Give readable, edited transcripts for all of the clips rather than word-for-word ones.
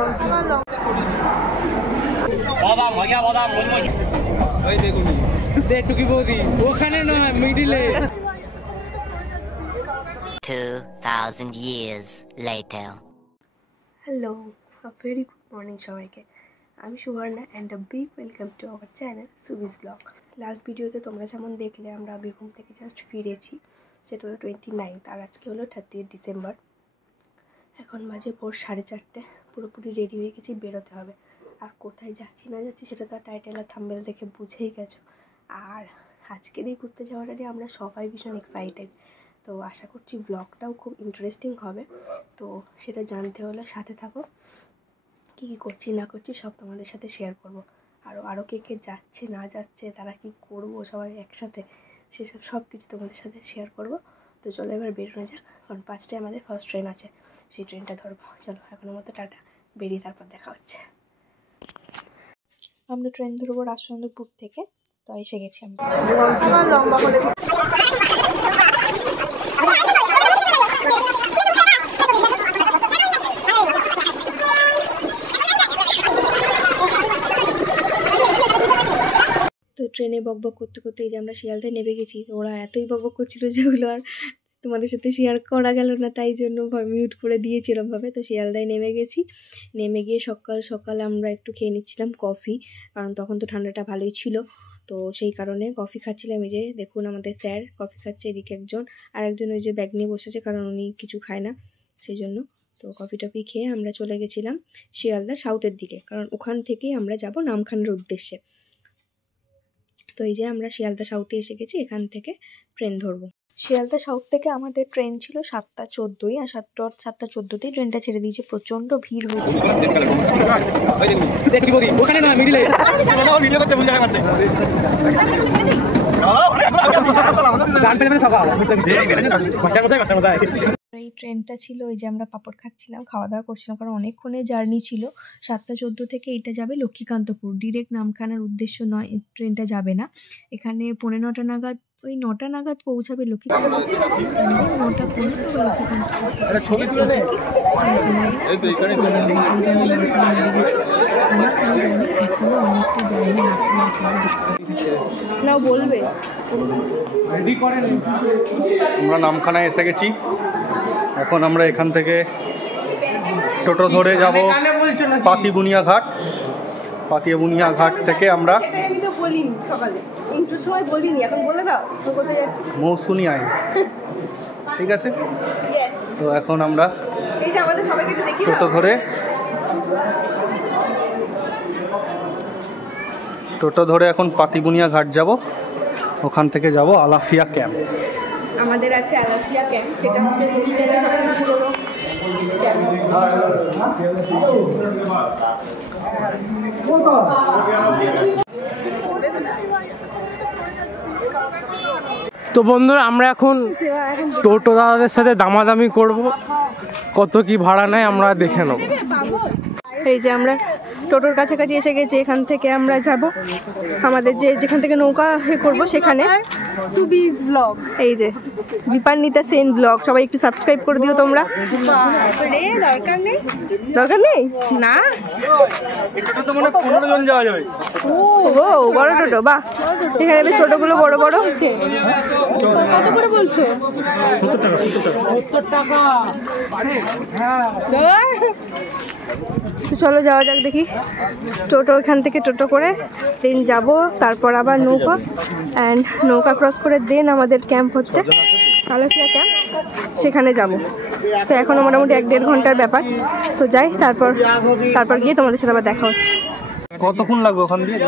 2,000 years later. Hello, a very good morning সবাইকে। আমি Suborna and a big welcome to our channel সুবিস blog. Last ভিডিওতে তোমরা যেমন দেখলে আমরা বীরভূম থেকে জাস্ট ফিরেছি, সেটা হলো 29th, আর আজকে হলো 30 ডিসেম্বর। এখন বাজে ভোর 4:30, পুরোপুরি রেডি হয়ে গেছি, বেরোতে হবে। আর কোথায় যাচ্ছি না যাচ্ছি সেটা তো টাইটেল আর থাম্বনেল দেখে বুঝেই গেছো। আর আজকের এই ঘুরতে যাওয়াটা নিয়ে আমরা সবাই ভীষণ এক্সাইটেড, তো আশা করছি ব্লগটাও খুব ইন্টারেস্টিং হবে। তো সেটা জানতে হলে সাথে থাকো, কী কী করছি না করছি সব তোমাদের সাথে শেয়ার করব। আরও কে কে যাচ্ছে না যাচ্ছে, তারা কি করব সবাই একসাথে, সেসব সব কিছু তোমাদের সাথে শেয়ার করব। তো চলো এবার বেরোনো যাক, কারণ 5টায় আমাদের ফার্স্ট ট্রেন আছে, সেই ট্রেনটা ধরবো। চলো এখনের মতো টাটা, বেরিয়ে তারপর দেখা হচ্ছে। আমরা ট্রেন ধরবো রাজচন্দ্রপুর থেকে, তো এসে গেছি আমরা। লম্বা করে তো ট্রেনে বকবক করতে করতে এই যে আমরা শিয়ালদায় নেমে গেছি। ওরা এতই বকবক করছিল যেগুলো আর তোমাদের সাথে শেয়ার করা গেল না, তাই জন্য মিউট করে দিয়েছিলামভাবে। তো শিয়ালদায় নেমে গেছি, নেমে গিয়ে সকাল সকাল আমরা একটু খেয়ে নিচ্ছিলাম কফি, কারণ তখন তো ঠান্ডাটা ভালোই ছিল, তো সেই কারণে কফি খাচ্ছিলাম। এই যে দেখুন আমাদের স্যার কফি খাচ্ছে, এদিকে একজন, আর একজন ওই যে ব্যাগ নিয়ে বসেছে, কারণ উনি কিছু খায় না সেই জন্য। তো কফি টফি খেয়ে আমরা চলে গেছিলাম শিয়ালদা সাউথের দিকে, কারণ ওখান থেকেই আমরা যাব নামখানার উদ্দেশ্যে। তো এই যে আমরা শিয়ালদা সাউথে এসে গেছি, এখান থেকে ট্রেন ধরবো। শিয়ালদা সাউথ থেকে আমাদের ট্রেন ছিল 7:14, আর 7:14তেই ট্রেনটা ছেড়ে দিয়েছে। প্রচণ্ড ভিড় হয়েছে। এই ট্রেনটা ছিল, ওই যে আমরা পাপড় খাচ্ছিলাম, খাওয়া দাওয়া করছিলাম, কারণ অনেকক্ষণে জার্নি ছিল। 7:14 থেকে এটা যাবে লক্ষ্মীকান্তপুর, ডিরেক্ট নামখানার উদ্দেশ্য নয়, ট্রেনটা যাবে না। এখানে 9:15 নাগাদ, ওই 9টা নাগাদ পৌঁছাবে লক্ষ্মীকান্তপুর, 9:15 না বলবে। আমরা নামখানায় এসে গেছি, এখন আমরা এখান থেকে টোটো ধরে যাব পাতিবুনিয়া ঘাট। পাতিবুনিয়া ঘাট থেকে আমরা মৌসুনি আই, ঠিক আছে। তো এখন আমরা টোটো ধরে এখন পাতিবুনিয়া ঘাট যাব, ওখান থেকে যাব আলাফিয়া ক্যাম্প। আমাদের আছে আলাফিয়া ক্যাম্প, সেটা হচ্ছে তো বন্ধুরা আমরা এখন টোটো দাদাদের সাথে দামাদামি করব, কত কি ভাড়া নেয় আমরা দেখে নেব। এই যে আমরা টোটোর কাছাকাছি এসে গেছি, এখান থেকে আমরা যাব আমাদের যেখান থেকে নৌকা করবো সেখানে। সুবিস ব্লগ, এই যে দীপান্বিতা সেন ব্লগ, সবাই একটু সাবস্ক্রাইব করে দিও তোমরা। দরকার নেই না, ও বড় টোটো, বাহ, এখানে বেশ টোটোগুলো বড় বড়। কত করে বলছো? 70 টাকা। তো চলো যাওয়া যাক, দেখি টোটো, এখান থেকে টোটো করে দেন যাব, তারপর আবার নৌকা, অ্যান্ড নৌকা ক্রস করে দেন আমাদের ক্যাম্প হচ্ছে আলাফিয়া ক্যাম্প, সেখানে যাব। তো এখনও মোটামুটি 1-1.5 ঘন্টার ব্যাপার। তো যাই, তারপর গিয়ে তোমাদের সাথে আবার দেখা হচ্ছে। কতক্ষণ লাগবে ওখান দিয়ে?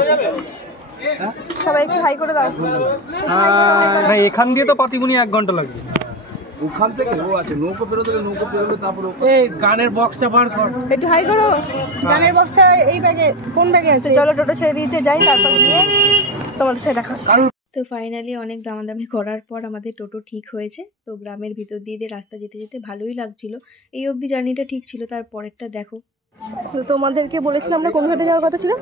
সবাই একটু হাই করে দাও। না, এখান দিয়ে তো পাতিবুনিয়া 1 ঘন্টা লাগবে। ওখান থেকে ও আছে নৌকো বেরোতে, নৌকো বেরোলে তারপর এই গানের বক্সটা বার কর, একটু হাই করো। গানের বক্সটা এই ব্যাগে, কোন ব্যাগে আছে? চলো টোটো ছেড়ে দিয়েছে, যাই, তারপর গিয়ে তোমাদের সাথে দেখা। তো ফাইনালি অনেক দামাদামি করার পর আমাদের টোটো ঠিক হয়েছে। তো গ্রামের ভিতর দিয়ে রাস্তা যেতে যেতে ভালোই লাগছিল, এই অবধি জার্নিটা ঠিক ছিল, তারপরেরটা দেখো। তো তোমাদেরকে বলেছিলাম না কোন ঘাটে যাওয়ার কথা ছিল,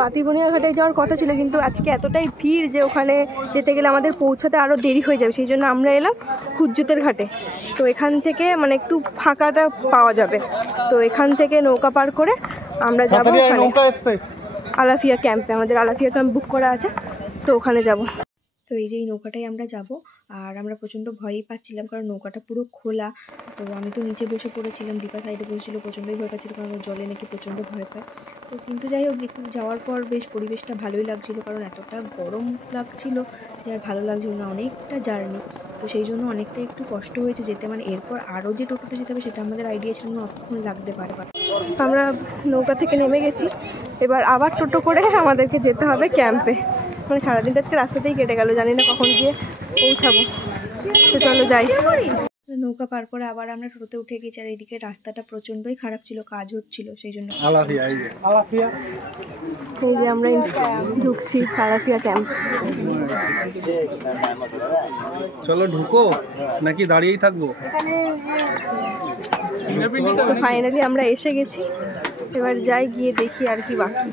পাতিবুনিয়া ঘাটে যাওয়ার কথা ছিল, কিন্তু আজকে এতটাই ভিড় যে ওখানে যেতে গেলে আমাদের পৌঁছাতে আরও দেরি হয়ে যাবে, সেই জন্য আমরা এলাম হুজ্জুতের ঘাটে। তো এখান থেকে মানে একটু ফাঁকাটা পাওয়া যাবে, তো এখান থেকে নৌকা পার করে আমরা যাবো আলাফিয়া ক্যাম্পে। আমাদের আলাফিয়া ক্যাম্প বুক করা আছে, তো ওখানে যাব। তো এই যে এই নৌকাটাই আমরা যাব, আর আমরা প্রচণ্ড ভয়ই পাচ্ছিলাম কারণ নৌকাটা পুরো খোলা। তো আমি তো নিচে বসে পড়েছিলাম, দীপা সাইডে বসেছিল, প্রচণ্ডই ভয় পাচ্ছিল কারণ জলে নাকি প্রচণ্ড ভয় পায়। তো কিন্তু যাই হোক, একটু যাওয়ার পর বেশ পরিবেশটা ভালোই লাগছিল, কারণ এতটা গরম লাগছিল যে আর ভালো লাগছিল না, অনেকটা জার্নি। তো সেই জন্য অনেকটা একটু কষ্ট হয়েছে যেতে, মানে এরপর আরও যে টোটোতে যেতে হবে সেটা আমাদের আইডিয়া ছিল না অতক্ষণ লাগতে পারে। আমরা নৌকা থেকে নেমে গেছি, এবার আবার টোটো করে আমাদেরকে যেতে হবে ক্যাম্পে। মানে সারাদিনটা আজকে রাস্তাতেই কেটে গেল, জানি না কখন গিয়ে পৌঁছাবো। তো চলো যাই। নৌকা পার করে আবার আমরা টোটোতে উঠে গেছি, আর এইদিকে রাস্তাটা প্রচণ্ডই খারাপ ছিল, কাজ হচ্ছিল, সেই জন্য এই যে আমরা ঢুকছি আলাফিয়া ক্যাম্প। চলো ঢুকো নাকি দাঁড়িয়েই থাকবো? তো ফাইনালি আমরা এসে গেছি, এবার যাই গিয়ে দেখি আর কি বাকি।